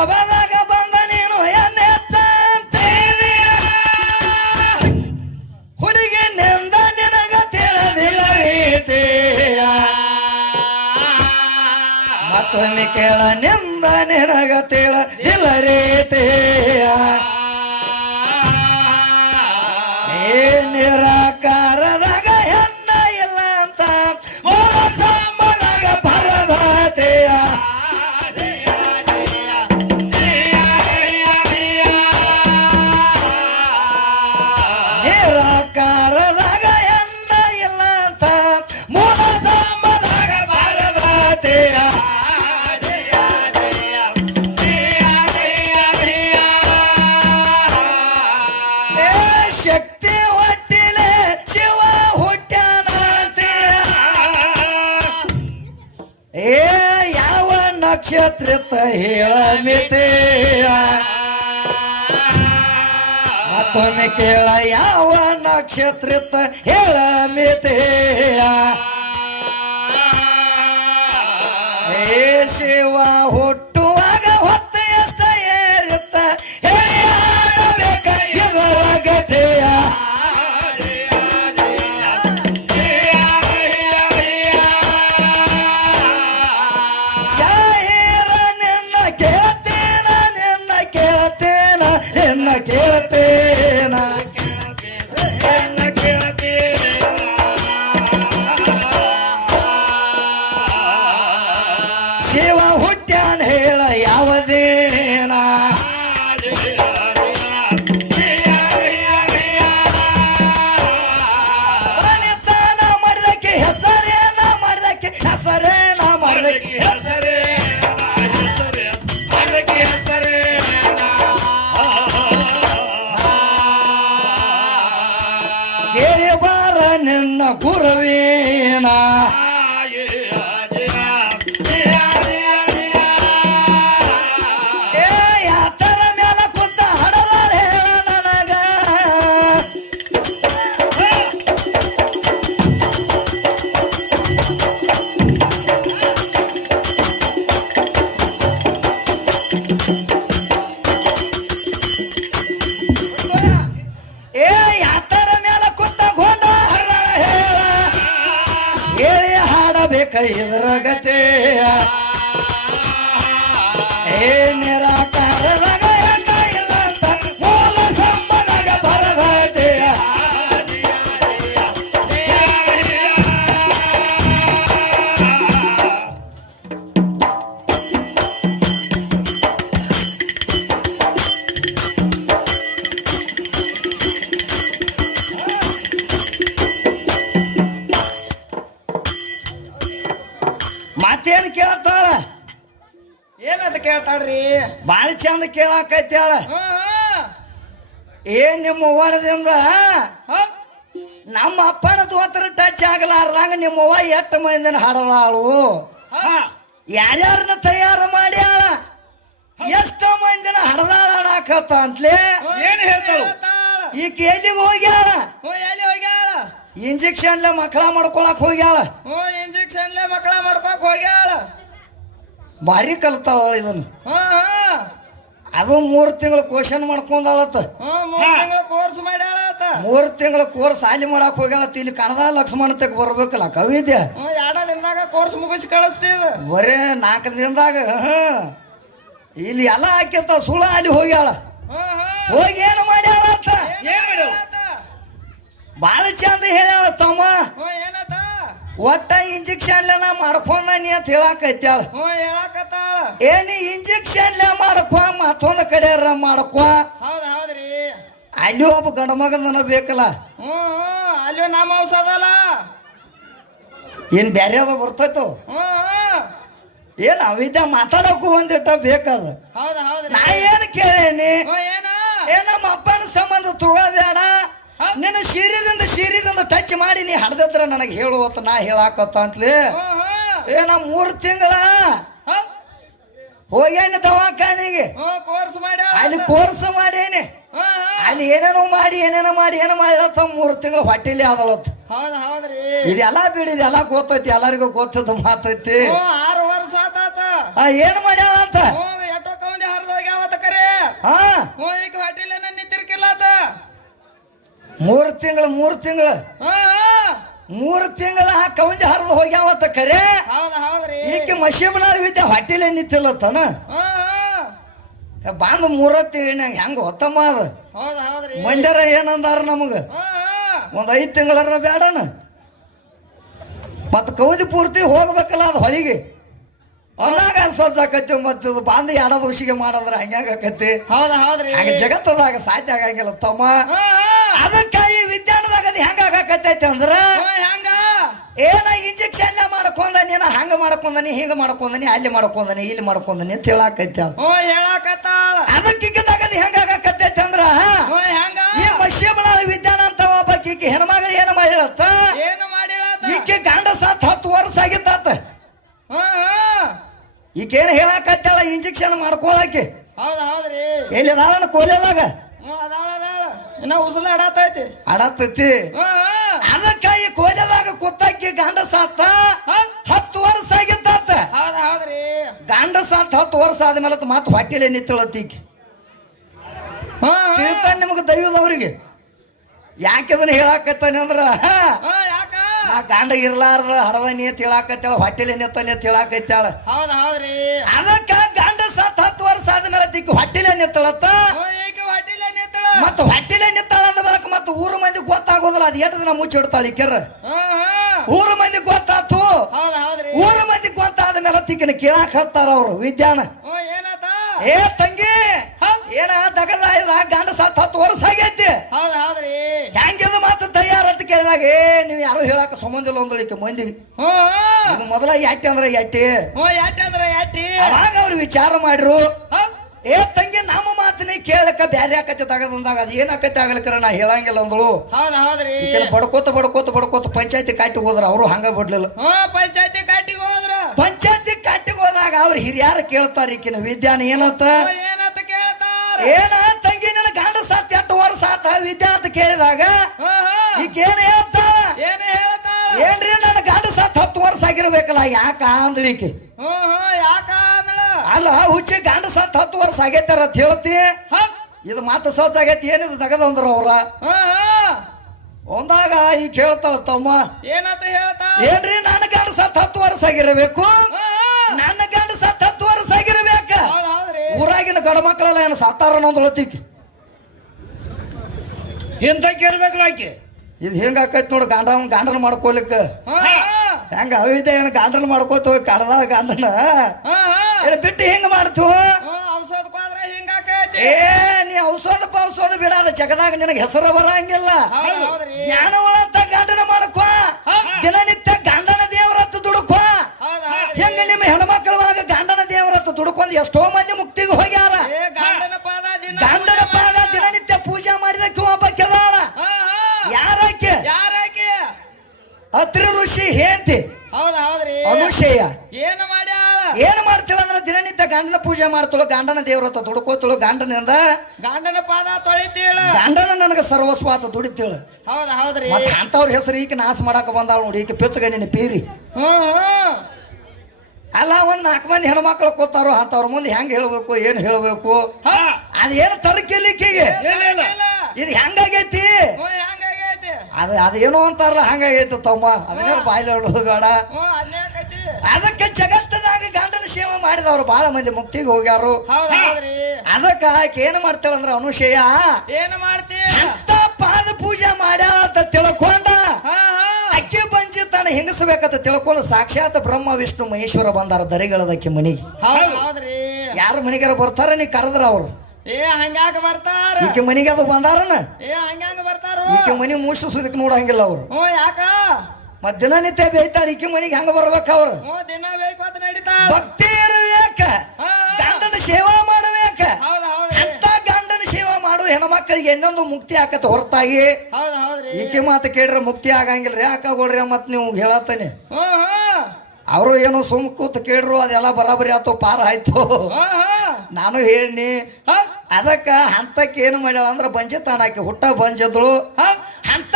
ಲಾಭದಾಗ ಬಂದ ನೀನು ಹುಡುಗಿ ನಿಂದ ನಿನಗ ತಿಳಿದಿಲ್ಲ ರೀತಿಯ. ಮತ್ತೊಮ್ಮೆ ಕೇಳ ನಿಂದ ನಿನಗ ತಿಳಿದಿಲ್ಲ ಯಾವ ನಕ್ಷತ್ರತ ಹೇಳ ಮಿತೆಯ ಕೇಳ ಯಾವ ನಕ್ಷತ್ರ ಹೇಳ ಮಿತೆಯ ಏ ಶಿವ ಹುಟ್ಟುವಾಗ ಕೇಳ್ತಾಳ್ರಿ. ಬಾಳ ಚಂದ ಕೇಳಾಕೈತಿ ಹೇಳ. ಏನ್ ನಿಮ್ಮ ಅವ್ವನದಿಂದ? ನಮ್ಮ ಅಪ್ಪನ ದೋತ್ರ ಟಚ್ ಆಗಲಾರ್ದಂಗ ನಿಮ್ಮ ಅವ್ವ ಎಷ್ಟು ಮಂದಿನ ಹಾಡದಾಳು. ಹ? ಯಾರ್ಯಾರನ್ನ ತಯಾರು ಮಾಡ್ಯಾಳ? ಎಷ್ಟೋ ಮಂದಿನ ಹಡದಾಳ ಹಾಡಾಕತ್ತ ಅಂತಲೇ ಏನು ಹೇಳ್ತಾಳು? ಈಗ ಎಲ್ಲಿಗೆ ಹೋಗ್ಯಾಳ? ಇಂಜೆಕ್ಷನ್ಲೆ ಮಕ್ಕಳ ಮಾಡ್ಕೊಳಕ್ ಹೋಗ್ಯಾಳ. ಇಂಜೆಕ್ಷನ್ಲೆ ಮಕ್ಕಳ ಮಾಡ್ಕೊಳಕ್ ಹೋಗ್ಯಾಳ. ಭಾರಿ ಕಲ್ತಾವ ಇದನ್ನು. ಅದು ಮೂರು ತಿಂಗಳ ಕ್ವಶನ್ ಮಾಡ್ಕೊಂಡಾಳತ್ತ. ಹ್ಞೂ ಮೂರು ತಿಂಗಳ ಕೋರ್ಸ್ ಮಾಡ್ಯಾಳತ್ತ ಮೂರು ತಿಂಗಳ ಕೋರ್ಸ್ ಆಲಿ ಮಾಡಕ್ ಹೋಗ್ಯಾಳತ್ತ. ಇಲ್ಲಿ ಕನ್ನಡ ಲಕ್ಷ್ಮಣ ತೆಗ್ ಬರ್ಬೇಕಲ್ಲ ಕವಿದ್ಯ? ಎರಡ ದಿನದಾಗ ಕೋರ್ಸ್ ಮುಗಿಸಿ ಕಳಿಸ್ತೀವಿ ಬರೇ ನಾಲ್ಕು ದಿನದಾಗ ಇಲ್ಲಿ ಎಲ್ಲ ಹಾಕಿರ್ತ ಸುಳ ಅಲ್ಲಿ ಹೋಗ್ಯಾಳ. ಹೋಗಿ ಏನು ಮಾಡ್ಯಾಳತ್ತ? ಬಾಳ ಚಂದ ಹೇಳ್ಯಾಳ ತಮ್ಮ ಒಟ್ಟ ಇಂಜೆಕ್ಷನ್ ನಾ ಮಾಡ್ಕೊಂಡ ನೀ ಅಂತ ಹೇಳಾಕೈತ್ಯಾಳ. ಹ್ಞೂ ಹೇಳಕತ್ತಾಳ. ಏನಿ ಇಂಜೆಕ್ಷನ್ ಮಾಡ್ಕೊ ಮತ್ತೊಂದು ಕಡೆಯಾರ ಮಾಡ್ಕೊ. ಹೌದು ಹೌದ್ರಿ ಅಲ್ಲಿ ಒಬ್ಬ ಗಂಡ ಮಗನ ಬೇಕಲ್ಲ. ಹ್ಞೂ ಅಲ್ಲಿ ನಮ್ಮ ಔಷಧಲ್ಲ ಏನ್ ಬೇರೆ ಅದ ಬರ್ತೈತು? ಹ್ಞೂ ಏನು ಅವಿದ್ಯ ಮಾತಾಡೋಕು ಒಂದಿಟ್ಟ ಬೇಕದ? ಹೌದ್ ಹೌದು ನಾ ಏನ್ ಕೇಳೇನಿ? ಏನಮ್ಮ ಏನ? ಏ ನಮ್ಮ ಅಪ್ಪನ ಸಂಬಂಧ ತಗೋಬೇಡ. ನಿನ್ನ ಶರೀರದಿಂದ ಶರೀರದಿಂದ ಟಚ್ ಮಾಡಿ ನೀ ಹಡ್ದ್ರ ನನಗೆ ಹೇಳುವತ್ತ ನಾ ಹೇಳಾಕತ್ತ ಅಂತಲೇ. ಹಾ ಏ ನಾ ಮೂರು ತಿಂಗಳ. ಹ? ಹೋಗ್ಯಾನ ದವಾಖಾನಿಗೆ. ಕೋರ್ಸ್ ಮಾಡಿ ಅಲ್ಲಿ ಕೋರ್ಸ್ ಮಾಡೇನಿ. ಅಲ್ಲಿ ಏನೇನೋ ಮಾಡಿ ಏನೇನೋ ಮಾಡಿ ಏನೋ ಮಾಡ್ಲತ್ತ ಮೂರು ತಿಂಗಳು ಹೊಟ್ಟೆಲಿ ಆದಲತ್ ಇದೆಲ್ಲ ಬಿಡಿ ಇದೆಲ್ಲ ಗೊತ್ತೈತಿ ಎಲ್ಲರಿಗೂ ಗೊತ್ತದ ಮಾತೈತಿ. ಆರು ವರ್ಷ ಏನ್ ಮಾಡ್ಯಾವ ಅಂತ? ಹರಿದು ಮೂರು ತಿಂಗಳು ಮೂರು ತಿಂಗಳು. ಮೂರು ತಿಂಗಳ ಕವಂಜಿ ಹರಿದು ಹೋಗ್ಯಾವತ್ತ ಕರೆ. ಈಕೆ ಮಶೀಬನಾಳ ವಿದ್ಯೆ ಹೊಟ್ಟಿಲೆ ನಿಂತಿಲ್ಲತ್ತನ. ಬಂದು ಮೂರ ತಿಂಗಳಾಗ ಹೆಂಗ ಹೊತ್ತಮ್ಮ ಅದು? ಮಂಜಾರ ಏನಂದಾರ ನಮಗ? ಒಂದ್ ಐದ್ ತಿಂಗಳರ ಬೇಡನ ಮತ್ತ ಕೌದಿ ಪೂರ್ತಿ ಹೋಗ್ಬೇಕಲ್ಲ ಅದು ಹೊಳಿಗೆ ಅದಾಗ ಅದು ಸ್ವಚ್ಛ ಆಕತಿ ಮತ್ತೆ ಬಾಂಧಿ ಎರಡ ವರ್ಷಿಗೆ ಮಾಡಂದ್ರ ಹಂಗ್ಯಾಗ ಆಕತಿ ಜಗತ್ತದಾಗ ಸಾಧ್ಯ ಆಗಂಗಿಲ್ಲ ತಮ್ಮ ಹಾ ಹಾ ಅದಕ್ಕ ಈ ವಿಜ್ಞಾನದಾಗ ಅದು ಹೆಂಗ ಆಗಾಕತ್ತೈತಿ ಅಂದ್ರ ಹೆಂಗ? ಏನ ಇಂಜೆಕ್ಷನ್ ಎಲ್ಲ ಮಾಡ್ಕೊಂಡ ಏನ ಹಂಗ ಮಾಡ್ಕೊಂಡನಿ ಹಿಂಗ ಮಾಡ್ಕೊಂಡನಿ ಅಲ್ಲಿ ಮಾಡ್ಕೊಂಡನಿ ಇಲ್ಲಿ ಮಾಡ್ಕೊಂಡನಿ ಅಂತ ಹೇಳಾಕೈತಿ ಓ ಹೇಳಾಕತ್ತಾಳ. ಅದಕ್ಕೆ ಇಕ್ಕದಾಗ ಅದು ಹೆಂಗ ಆಗಾಕತ್ತೈತಿ ಅಂದ್ರ ಹೆಂಗ? ಈ ಮಶ್ಯಬಳಾಳ ವಿಜ್ಞಾನ ಅಂತ ಒಬ್ಬ ಈಕೆ ಹೆಣ್ಮಗಳು ಏನ ಮಾಡಿರತ್ತ? ಏನು ಮಾಡಿಲ್ಲ ಈಕೆ ಗಂಡ ಸಾತ್ ಹತ್ತು ವರ್ಷ ಆಗಿದ್ದಾತ. ಈಕೇನು ಹೇಳಾಕತ್ತಾಳ ಇಂಜೆಕ್ಷನ್ ಮಾಡ್ಕೊಳಕ್ಕೆ? ಹೌದ ಹೌದ್ರಿ. ಎಲ್ಲಿ ಅದಾಳ ಕೋಲೆದಾಗ? ಅದಾಳ ಇನ್ನ ಉಸುಲ ಆಡತೈತಿ ಆಡತ್ತೈತಿ ಹಾ ಹಾ. ಅದಕ್ಕ ಈ ಕೋಲೆದಾಗ ಕೂತಾಕಿ ಗಂಡ ಸಾತ? ಹತ್ತು ವರ್ಷ ಆಗಿದ್ದಾತ. ಹೌದ ಹೌದ್ರಿ ಗಂಡ ಸಾತ್ ಹತ್ತು ವರ್ಷ ಆದ್ಮೇಲೆ ಮತ್ತೆ ಹೊಟ್ಟೆಲೆ ಹಾ ತಿಳ್ತಾನೆ ನಿಮಗೆ ದೈವದವ್ರಿಗೆ ಯಾಕೆ ಅದನ್ನ ಹೇಳಾಕತ್ತಾನೆ ಅಂದ್ರ ಆ ಹಾ ಯಾಕ? ನಾ ಗಂಡ ಇರ್ಲಾರ್ದ ಹಡದ ನೀ ತಿಳಾಕತ್ತಾಳ ಹೊಟ್ಟಿಲೆ ನಿತ್ತಾನೆ ತಿಳಾಕತ್ತಾಳ ಹೌದ ಹೌದ್ರಿ ಅದಕ್ಕ ಗಂಡ ಸಾತ್ ಹತ್ತು ವರ್ಷ ಆದ್ಮೇಲೆ ತಿಕ್ಕಿ ಹೊಟ್ಟೆಲೆ ನಿಂತಳತ್ತ ಮತ್ತ ಹೊಟ್ಟಿಲೆ ಗೊತ್ತಾಗೋದಿಲ್ಲ ಅದ್ ಎಷ್ಟು ದಿನ ಮುಚ್ಚಿ ಇಡ್ತಾಳೆ ಹಾ ಹಾ. ಊರ ಮಂದಿ ಗೊತ್ತಾತು? ಊರ ಮಂದಿ ಗೊತ್ತಾದ ಮೇಲೆ ತಿಕ್ಕಿನ ಕೇಳಾಕ್ ಹತ್ತಾರ ಅವ್ರು ವಿದ್ಯಾನ. ಏ ತಂಗಿ ಏನ ದಗದ ಗಂಡ ಸತ್ ಹತ್ತು ವರ್ಷ ಆಗೈತಿ? ಹೆಂಗಿದ ಮಾತು ತಯಾರ ಅಂತ ಕೇಳಿದಾಗ ಏ ನೀವು ಯಾರು ಹೇಳಾಕ ಸಂಬಂಧ ಇಲ್ಲ ಒಂದಳಿಕೆ ಮಂದಿ. ಮೊದಲ ಯಾಟಿ ಅಂದ್ರೆ ಯಾಟಿ. ಅಂದ್ರೆ ಯಾಟಿ. ಅವಾಗ ಅವ್ರು ವಿಚಾರ ಮಾಡ್ರು? ಏ ತಂಗಿ ನಮ್ಮ ಮಾತನ್ನ ಕೇಳಕ ಬ್ಯಾರೆ ಆಕತಿ ತಗದಂದಾಗ ಅದು ಏನಾಕತಿ ಆಗ್ಲಿಕ್ಕರ ನಾ ಹೇಳಂಗಿಲ್ಲ ಅಂದಳು. ಹೌದ ಹೌದ್ರಿ. ಬಡ್ಕೋತ ಬಡ್ಕೋತ ಬಡ್ಕೋತ ಪಂಚಾಯತಿ ಕಾಟಿಗೆ ಹೋದ್ರ ಅವರು ಹಂಗ ಬಿಡ್ಲಿಲ್ಲ. ಹ್ಞೂ ಪಂಚಾಯತಿ ಕಾಟಿಗೆ ಹೋದ್ರ. ಪಂಚಾಯತಿ ಕಾಟಿಗೆ ಹೋದಾಗ ಅವ್ರ ಹಿರಿಯಾರ ಕೇಳ್ತಾರ ಈಕಿನ ವಿದ್ಯಾನ ಏನಂತ? ಏನಂತ ಕೇಳ್ತಾರ? ಏನ ತಂಗಿ ನಿನ್ನ ಗಂಡ ಸತ್ ಎಂಟು ವರ್ಷ ಆತ ವಿದ್ಯಾ ಅಂತ ಕೇಳಿದಾಗ ಈಕೇನ ಹೇಳ್ತಾಳ? ಏನು ಹೇಳ್ತಾಳ? ಏನ್ರಿ ನನ್ನ ಗಂಡ ಸತ್ ಹತ್ತು ವರ್ಷ ಆಗಿರ್ಬೇಕಲ್ಲ ಯಾಕ ಅಂದ್ರೆ ಈಕಿ? ಹ್ಞೂ ಹ್ಞೂ ಯಾಕ ಅಲ್ಲ ಹುಚ್ಚಿ ಗಂಡ ಸತ್ ಹತ್ತು ವರ್ಷ ಆಗೈತಾರ ಅಂತ ಹೇಳ್ತಿ. ಹಾ? ಇದು ಮಾತು ಸೋಚ ಆಗೈತಿ ಏನಿದು ತಗದ ಅಂದ್ರ ಅವ್ರ? ಒಂದಾಗ ಈ ಕೇಳ್ತಾಳ ತಮ್ಮ. ಏನಂತ ಹೇಳ್ತಾ? ಏನ್ರಿ ನನ್ನ ಗಂಡ ಸತ್ ಹತ್ತು ವರ್ಷ ಆಗಿರಬೇಕು? ನನ್ನ ಗಂಡ ಸತ್ ಹತ್ತು ವರ್ಷ ಆಗಿರ್ಬೇಕ? ಊರಾಗಿನ ಗಡ ಮಕ್ಕಳೆಲ್ಲ ಏನು ಸತ್ತಾರ ಒಂದು ಹೇಳ್ತಿಕಿ ಹಿಂದಕ್ಕೆ ಕೇಳ್ಬೇಕಲ್ಲ ಆಕೆ. ಇದು ಹೆಂಗಾಕೈತಿ ನೋಡು ಗಂಡ ಗಂಡನ ಮಾಡ್ಕೊಲಿಕ್ಕೆ. ಹೆಂಗ ಅವಿದ್ಯ ಏನ ಗಂಡನ ಮಾಡ್ಕೋತ ಹೋಗಿ ಕಡದ ಏನ್ ಬಿಟ್ಟು ಹಿಂಗ ಮಾಡ್ತು? ಔಷಧ ಏ ನೀ ಔಷಧ ಔಷಧ ಬಿಡಾದ ಜಗದಾಗ ನಿನಗೆ ಹೆಸರು ಬರಂಗಿಲ್ಲ. ಜ್ಞಾನ ಒಳಂತ ಗಾಂಡನ ಮಾಡಕ್ವ ದಿನನಿತ್ಯ ಗಂಡನ ದೇವರತ್ತ ದುಡುಕ್ವ ಹೆಂಗ ನಿಮ್ಮ ಹೆಣ್ಮಕ್ಳ ಒಳಗ ಗಂಡನ ದೇವರತ್ತ ದುಡುಕೊಂಡ್ ಎಷ್ಟೋ ಮಂದಿ ಅತ್ರಿ ಋಷಿ ಹೇತಿ. ಹೌದ ಹೌದ್ರಿ. ಅನುಷೇಯ ಏನು ಮಾಡ್ಯಾಳ ಏನು ಮಾಡ್ತಿಲ್ಲ ಅಂದ್ರೆ ದಿನನಿತ್ಯ ಗಂಡನ ಪೂಜೆ ಮಾಡ್ತಳು ಗಂಡನ ಹತ್ರ ದುಡ್ಕೋತಳು ಗಂಡನಿಂದ ಗಂಡನ ಪಾದ ತೊಳಿತೀಳ? ಗಂಡನ ನನಗ ಸರ್ವಸ್ವಾತ ದುಡಿತೇಳು. ಹೌದ ಹೌದ್ರಿ. ಮತ್ತೆ ಅಂತವ್ರ ಹೆಸರು ಈಕೆ ನಾಶ ಮಾಡಾಕ ಬಂದಾಳ ನೋಡಿ ಈಕೆ ಪೆಚ್ಚಗಣ್ಣಿನ ಪೀರಿ. ಹ್ಮ್ ಹ್ಮ್. ಅಲ್ಲ ಒಂದ್ ನಾಲ್ಕು ಮಂದಿ ಹೆಣ್ಮಕ್ಳು ಕೂತಾರೋ ಅಂತವ್ರ ಮುಂದೆ ಹೆಂಗ್ ಹೇಳ್ಬೇಕು ಏನ್ ಹೇಳ್ಬೇಕು? ಹಾ. ಅದೇನು ತರಕಿಲಿಕ್ಕಿಗೆ. ಇದು ಹೆಂಗಾಗೈತಿ? ಅದ ಅದೇನೋ ಅಂತಾರಲ್ಲ ಹಂಗಾಗೈತಿ ತಮ್ಮ. ಅದನ್ನೇನು ಬಾಯಿಲೆ ಅದ್ಯಾಕೈತಿ ಅದಕ್ಕೆ ಜಗತ್ತದಾಗ ಗಂಡನ ಸೇವೆ ಮಾಡಿದವ್ರು ಬಹಳ ಮಂದಿ ಮುಕ್ತಿಗೆ ಹೋಗ್ಯಾರು. ಅದಕ್ಕ ಆಕೆ ಏನ್ ಅಂದ್ರ ಅನುಷಯ ಏನು ಮಾಡ್ತಿ? ಅಂತ ಪಾದ ಪೂಜೆ ಮಾಡ್ಯಾಳ ಅಂತ ತಿಳ್ಕೊಂಡ ಅಕ್ಕಿ ಪಂಚಿ ತನ್ನ ಹಿಂಗಸಬೇಕಂತ ತಿಳ್ಕೊಂಡು ಸಾಕ್ಷಾತ್ ಬ್ರಹ್ಮ ವಿಷ್ಣು ಮಹೇಶ್ವರ ಬಂದಾರ ದರಿಗಳದಕ್ಕೆ ಮನಿಗೆ. ಯಾರ ಮನಿಗಾರ ಬರ್ತಾರ ನೀ ಕರೆದ್ರ ಅವ್ರು. ಏ ಹಂಗ್ಯಾಕ ಬರ್ತಾರ? ಈಕೆ ಮನಿಗೆ ಅದು ಬಂದಾರನ? ಏ ಹಂಗ್ಯಾಂಗ ಬರ್ತಾರು? ಈಕೆ ಮನೆ ಮೂಸು ಸುದಕ್ ನೋಡಂಗಿಲ್ಲ ಅವ್ರು. ಹ್ಞೂ ಯಾಕ? ಮತ್ ದಿನನಿತ್ಯ ಬೇಯ್ತಾಳ ಈಕೆ ಮನಿಗೆ ಹೆಂಗ ಬರ್ಬೇಕ ಅವ್ರು? ಹ್ಞೂ ದಿನ ಅಂತ ನಡೀತಾಳ ಭಕ್ತಿ ಇರಬೇಕ. ಗಂಡನ ಸೇವಾ ಮಾಡಬೇಕ. ಹೌದ್ ಅಂತ ಗಂಡನ ಸೇವಾ ಮಾಡು ಹೆಣ್ಮಕ್ಳಿಗೆ ಇನ್ನೊಂದು ಮುಕ್ತಿ ಆಕತ್ ಹೊರತಾಗಿ. ಹೌದ್ ಹೌದ್ರಿ. ಈಕೆ ಮಾತು ಕೇಳ್ರೆ ಮುಕ್ತಿ ಆಗಂಗಿಲ್ರಿ. ಯಾಕಾಗೋಡ್ರಿ ಮತ್ ನೀವು ಹೇಳತ್ತಾನೆ. ಹ್ಞೂ ಹ್ಞೂ. ಅವರು ಏನೋ ಸುಮ್ ಕೂತ್ ಕೇಳ್ರು ಅದೆಲ್ಲ ಬರಾಬರಿ ಆತು ಪಾರ ಆಯ್ತು. ನಾನು ಹೇಳಿ ಹೌದ್ ಅದಕ್ಕ ಹಂತಕ್ಕೆ ಏನು ಮಾಡ್ಯಾವ ಅಂದ್ರೆ ಬಂಜೆ ತಾನಾಕಿ ಹುಟ್ಟ ಬಂಜದ್ರು ಹಂತ